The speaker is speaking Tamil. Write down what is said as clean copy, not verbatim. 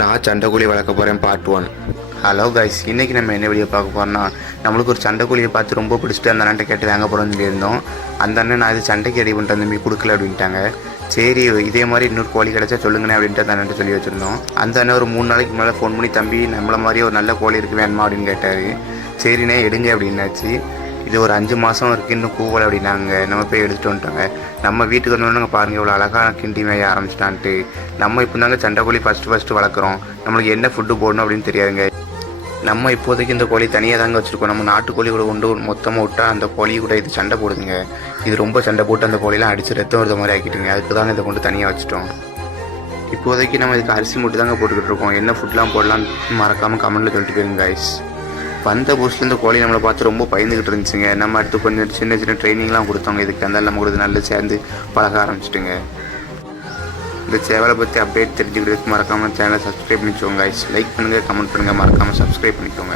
நான் சண்டைக்கோழி வளர்க்க போகிறேன் பார்ட் 1. ஹலோ கைஸ், இன்றைக்கி நம்ம என்ன வீடியோ பார்க்க போகிறோம்னா, நம்மளுக்கு ஒரு சண்டைக்கோழியை பார்த்து ரொம்ப பிடிச்சிட்டு அந்த அண்ணன் கேட்டு வாங்க போகிறோம்னு சொல்லியிருந்தோம். அந்த அண்ணன் நான் இது சண்டைக்கு ரெடி பண்ணிட்டு தம்பி கொடுக்கல அப்படின்ட்டாங்க. சரி, இதே மாதிரி இன்னொரு கோழி கிடச்சா சொல்லுங்கண்ணே அப்படின்ட்டு அந்த அண்ணன் சொல்லி வச்சுருந்தோம். அந்த அண்ணன் ஒரு 3 நாளைக்கு மேலே ஃபோன் பண்ணி தம்பி நம்மளை மாதிரி ஒரு நல்ல கோழி இருக்கு வேணுமா அப்படின்னு கேட்டார். சரிண்ணே எடுங்க அப்படின்னாச்சு. இது ஒரு 5 மாதம் இருக்குது, இன்னும் கூவலை அப்படின்னாங்க. நம்ம போய் எடுத்துகிட்டு வந்துட்டோங்க. நம்ம வீட்டுக்கு வந்தோன்னு பாருங்கள் இவ்வளோ அழகாக கிண்டி மேய ஆரம்பிச்சிட்டான்ட்டு. நம்ம இப்போ தாங்க சண்டைக்கோழி ஃபஸ்ட்டு வளர்க்குறோம். நம்மளுக்கு என்ன ஃபுட்டு போடணும் அப்படின்னு தெரியாதுங்க. நம்ம இப்போதைக்கு இந்த கோழி தனியாக தாங்க வச்சுருக்கோம். நம்ம நாட்டுக்கோழி கூட கொண்டு மொத்தமாக விட்டால் அந்த கோழி கூட இது சண்டை போடுதுங்க. இது ரொம்ப சண்டை போட்டு அந்த கோழிலாம் அடித்து ரத்தம் வருது மாதிரி ஆக்கிட்டுங்க. அதுக்கு தாங்க இதை கொண்டு தனியாக வச்சுட்டோம். இப்போதைக்கு நம்ம இதுக்கு அரிசி மட்டும் தாங்க போட்டுக்கிட்டு இருக்கோம். என்ன ஃபுட்லாம் போடலான்னு மறக்காமல் கமெண்ட்டில் சொல்லிட்டு போயிருங்க கைஸ். வந்த புதுசில் இந்த கோழி நம்மளை பார்த்து ரொம்ப பயந்துக்கிட்டு இருந்துச்சுங்க. நம்ம அடுத்து கொஞ்சம் சின்ன ட்ரைனிங்லாம் கொடுத்தோங்க. இதுக்கு அந்த நம்ம கூட நல்லா சேர்ந்து பழக ஆரம்பிச்சிட்டுங்க. இந்த சேவலை பற்றி அப்டேட் தெரிஞ்சுக்கிறதுக்கு மறக்காமல் சேனலை சப்ஸ்கிரைப் பண்ணிக்கோங்க கைஸ். லைக் பண்ணுங்கள், கமெண்ட் பண்ணுங்கள், மறக்காமல் சப்ஸ்கிரைப் பண்ணிக்கோங்க.